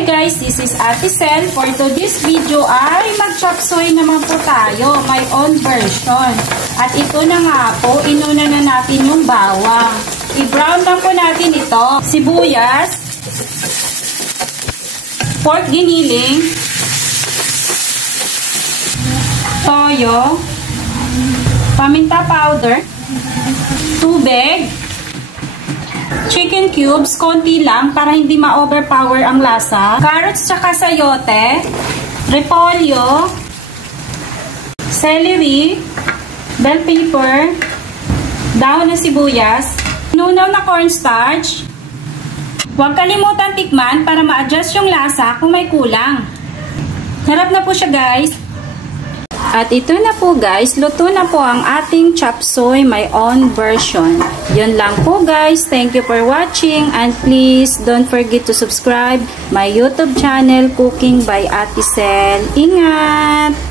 Hi guys, this is Ate Sel. For today's video ay mag-chop suey naman po tayo. My own version. At ito na nga po, inuna na natin yung bawang. I-brown lang po natin ito. Sibuyas, pork giniling, toyo, paminta powder, tubig, chicken cubes, konti lang para hindi ma-overpower ang lasa. Carrots tsaka sayote, repolyo, celery, bell pepper, dahon ng sibuyas, nunaw na cornstarch. Huwag kalimutan tikman para ma-adjust yung lasa kung may kulang. Harap na po siya guys. At ito na po guys, luto na po ang ating chop suey my own version. Yun lang po guys. Thank you for watching and please don't forget to subscribe my YouTube channel Cooking by Ate Sel. Ingat!